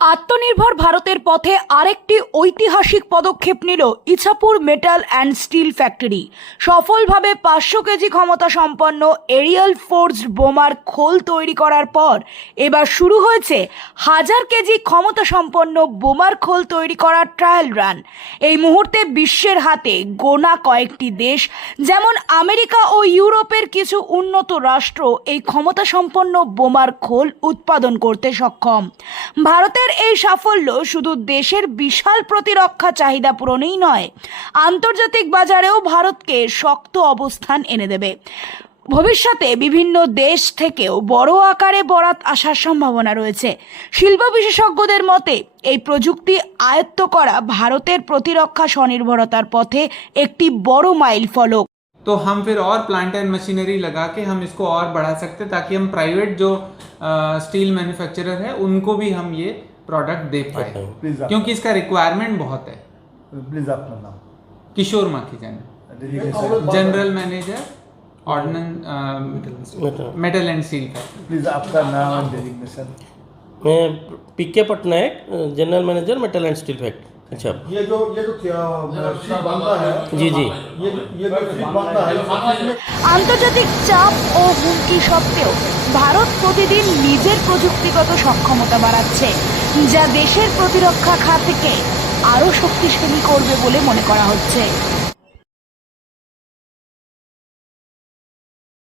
আত্মনির্ভর ভারতের পথে আরেকটি ঐতিহাসিক পদক্ষেপ নিল Ichapur metal and steel factory. সফলভাবে পাঁচশো কেজি ক্ষমতা সম্পন্ন এরিয়াল ফোর্সড বোমার খোল তৈরি করার পর এবার শুরু হয়েছে হাজার কেজি ক্ষমতা সম্পন্ন বোমার খোল তৈরি করার ট্রায়াল রান এই মুহূর্তে বিশ্বের হাতে গোনা কয়েকটি দেশ, যেমন আমেরিকা ও ইউরোপের কিছু উন্নত রাষ্ট্র এই ক্ষমতা সম্পন্ন বোমার খোল উৎপাদন করতে সক্ষম। ভারতের এই সাফল্য শুধু দেশের বিশাল প্রতিরক্ষা চাহিদা পূরণেই নয় আন্তর্জাতিক বাজারেও ভারতকে শক্ত অবস্থান এনে দেবে ভবিষ্যতে বিভিন্ন দেশ থেকেও বড় আকারে বরাত আসার সম্ভাবনা রয়েছে শিল্প বিশেষজ্ঞদের মতে এই প্রযুক্তি আয়ত্ত করা ভারতের প্রতিরক্ষা স্বনির্ভরতার পথে একটি বড় মাইল ফলক तो हम फिर और प्लांट एंड मशीनरी लगा के हम इसको और बढ़ा सकते हैं ताकि हम प्राइवेट जो स्टील मैन्युफैक्चरर है उनको भी हम ये प्रोडक्ट दे पाए प्लीज आप क्योंकि इसका रिक्वायरमेंट बहुत है प्लीज अपना नाम Kishore Makhijan designation general manager ordnance metal and steel factory please आपका नाम एंड डेजिग्नेशन मैं P K Patnaik general manager metal and steel factory अच्छा ये जो ये जो क्या फीड बनता है जी जी ये ये जो फीड बनता है इसमें আন্তর্জাতিক চাপ ও হুমকি সত্ত্বেও ভারত প্রতিদিন নিজের প্রযুক্তিগত সক্ষমতা বাড়াচ্ছে যা দেশের প্রতিরক্ষা খাতকে আরও শক্তিশালী করবে বলে মনে করা হচ্ছে।